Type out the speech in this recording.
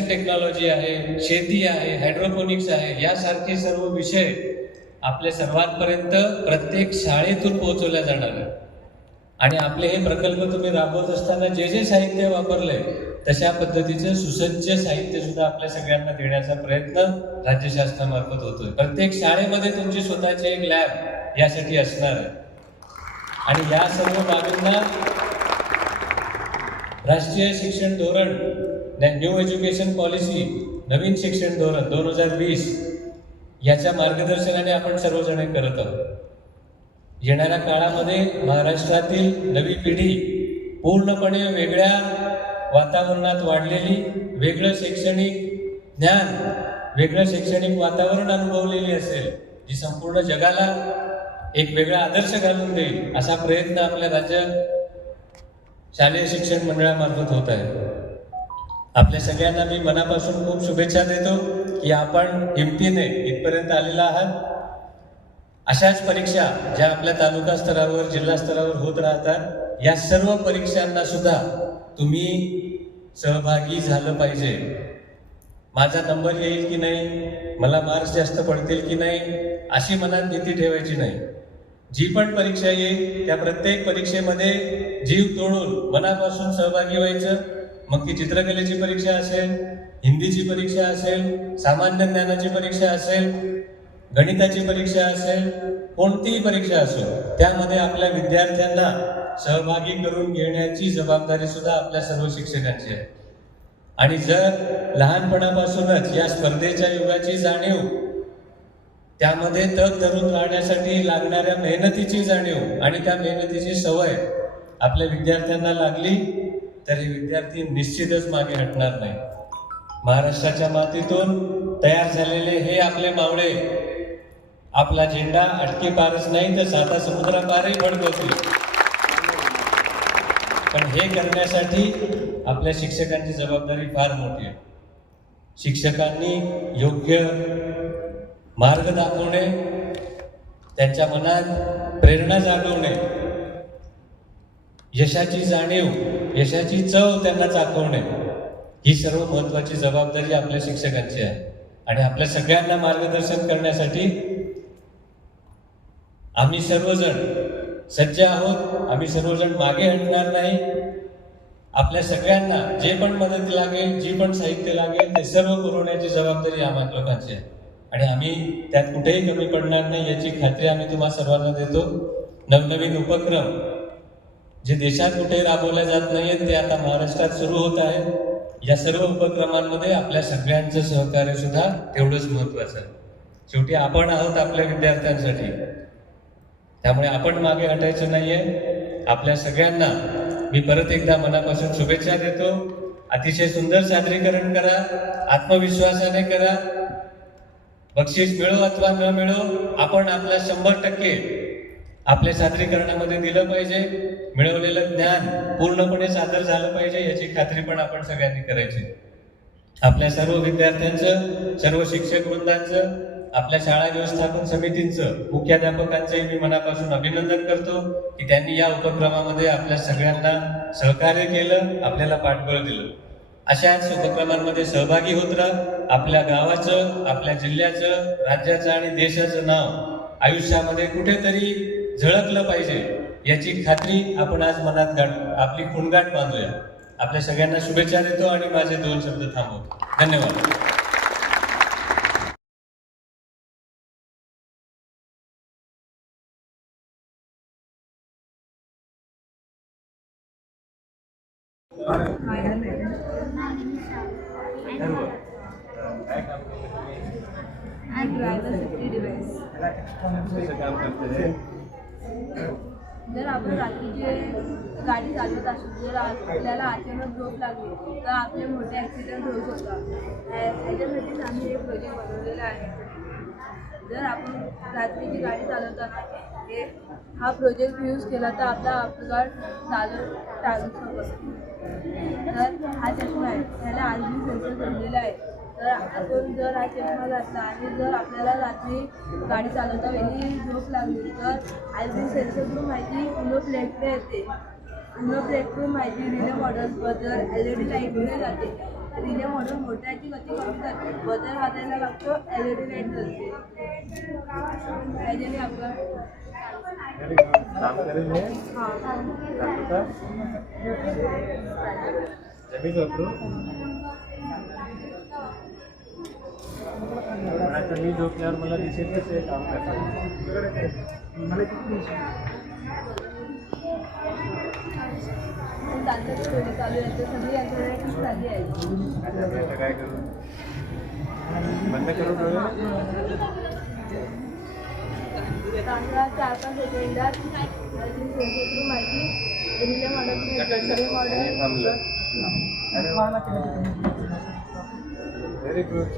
Nutrition technology आहे, शेती आहे, हायड्रोपोनिक्स आहे, यासारखे सर्व विषय आपल्या सर्वांपर्यंत प्रत्येक शाळेतून पोहोचवल्या जाणार आहे. आणि आपले हे प्रकल्प तुम्ही राबवत असताना जे जे साहित्य वापरले तशा पद्धतीचं सुसज्ज साहित्य सुद्धा आपल्या सगळ्यांना देण्याचा प्रयत्न राज्य शासनामार्फत होतोय. प्रत्येक शाळेमध्ये तुमची स्वतःची एक लॅब यासाठी असणार आहे. आणि या सर्व बाबींना राष्ट्रीय शिक्षण धोरण, न्यू एज्युकेशन पॉलिसी, नवीन शिक्षण धोरण 2020 याच्या मार्गदर्शनाने आपण सर्वजण करत आहोत. येणाऱ्या काळामध्ये महाराष्ट्रातील नवी पिढी पूर्णपणे वेगळ्या वातावरणात वाढलेली, वेगळं शैक्षणिक ज्ञान, वेगळं शैक्षणिक वातावरण अनुभवलेली असेल, जी संपूर्ण जगाला एक वेगळा आदर्श घालून देईल असा प्रयत्न आपल्या राज्य शालेय शिक्षण मंडळामार्फत होत आहे. आपल्या सगळ्यांना मी मनापासून खूप शुभेच्छा देतो की आपण हिमतीने इथपर्यंत आलेला आहात. अशाच परीक्षा ज्या आपल्या तालुका स्तरावर, जिल्हा स्तरावर होत राहतात, या सर्व परीक्षांना सुद्धा तुम्ही सहभागी झालं पाहिजे. माझा नंबर येईल की नाही, मला मार्क्स जास्त पडतील की नाही, अशी मनात भीती ठेवायची नाही. जी पण परीक्षा येईल त्या प्रत्येक परीक्षेमध्ये जीव तोडून मनापासून सहभागी व्हायचं. मग ती चित्रकलेची परीक्षा असेल, हिंदीची परीक्षा असेल, सामान्य ज्ञानाची परीक्षा असेल, गणिताची परीक्षा असेल, कोणतीही परीक्षा असो, त्यामध्ये आपल्या विद्यार्थ्यांना सहभागी करून घेण्याची जबाबदारी सुद्धा आपल्या सर्व शिक्षकांची आहे. आणि जर लहानपणापासूनच या स्पर्धेच्या युगाची जाणीव, त्यामध्ये तग धरून राहण्यासाठी लागणाऱ्या मेहनतीची जाणीव आणि त्या मेहनतीची सवय आपल्या विद्यार्थ्यांना लागली तर हे विद्यार्थी निश्चितच मागे हटणार नाही. महाराष्ट्राच्या मातीतून तयार झालेले हे आपले मावळे आपला झेंडा अटकी पारच नाही तर 7 समुद्रापारही फडकवतील. पण हे करण्यासाठी आपल्या शिक्षकांची जबाबदारी फार मोठी आहे. शिक्षकांनी योग्य मार्ग दाखवणे, त्यांच्या मनात प्रेरणा जागवणे, यशाची जाणीव, यशाची चव त्यांना चाखवणे, ही सर्व महत्वाची जबाबदारी आपल्या शिक्षकांची आहे. आणि आपल्या सगळ्यांना मार्गदर्शन करण्यासाठी आम्ही सर्वजण सज्ज आहोत. आम्ही सर्वजण मागे हटणार नाही. आपल्या सगळ्यांना जे पण मदत लागेल, जी पण साहित्य लागेल, ते सर्व पुरवण्याची जबाबदारी आम्हा लोकांची आहे. आणि आम्ही त्यात कुठेही कमी पडणार नाही याची खात्री आम्ही तुम्हा सर्वांना देतो. नवनवीन उपक्रम जे देशात कुठेही राबवले जात नाहीत ते आता महाराष्ट्रात सुरू होत आहेत. या सर्व उपक्रमांमध्ये आपल्या सगळ्यांचं सहकार्य सुद्धा तेवढंच महत्वाचं आहे. शेवटी आपण आहोत आपल्या विद्यार्थ्यांसाठी, त्यामुळे आपण मागे हटायचं नाहीये. आपल्या सगळ्यांना मी परत एकदा मनापासून शुभेच्छा देतो. अतिशय सुंदर सादरीकरण करा, आत्मविश्वासाने करा. बक्षीस मिळो अथवा न मिळो, आपण आपल्या 100% आपल्या सादरीकरणामध्ये दिलं पाहिजे. मिळवलेलं ज्ञान पूर्णपणे सादर झालं पाहिजे याची खात्री पण आपण सगळ्यांनी करायची. आपल्या सर्व विद्यार्थ्यांचं, सर्व शिक्षक वृंदांचं, आपल्या शाळा व्यवस्थापन समितींचं, मुख्याध्यापकांचंही मी मनापासून अभिनंदन करतो की त्यांनी या उपक्रमामध्ये आपल्या सगळ्यांना सहकार्य केलं, आपल्याला पाठबळ दिलं. अशाच उपक्रमांमध्ये सहभागी होत राहा. आपल्या गावाचं, आपल्या जिल्ह्याचं, राज्याचं आणि देशाचं नाव आयुष्यामध्ये कुठेतरी झळकलं पाहिजे याची खात्री आपण आज मनात आपली खुणगाठ बांधूया. आपल्या सगळ्यांना शुभेच्छा देतो आणि माझे 2 शब्द थांबवतो. धन्यवाद. जर आपण रात्रीची गाडी चालवत असू, जर आपल्याला अचानक झोप लागली तर आपले मोठे ॲक्सिडेंट होऊ शकतात. याच्यासाठीच आम्ही हे प्रोजेक्ट बनवलेला आहे. जर आपण रात्रीची गाडी चालवताना हा प्रोजेक्ट यूज केला तर आपला अपघात टाळू शकतो. तर हा चष्मा आहे, त्याला आरबी सेन्सर जोडलेला आहे. तर आपण जर हा चष्मा घातला आणि जर आपल्याला रात्री गाडी चालवता वेळी झोप लागली तर आरबी सेन्सरतून माहिती पुन्हा प्लेटने येते. पुन्हा प्लेटतून माहिती रिले मॉडेल्सबद्दल LED लाईटने जाते. रिले मॉडेल मोठ्याची गती कमी करते, बदल वाजायला लागतो, LED लाईट जळते. त्याच्याने आपलं काम करेल हे दाखवता जमी करतो. आता मी झोपल्यावर मला दिसेल कसं हे काम करतात. चालू आहे तर सगळी यंत्रणा झाली आहे. आता काय करू बंद करू डोळे. चांगला 4-5 सेकंदात माहिती रिले मॉडेल थांबलं. Very good.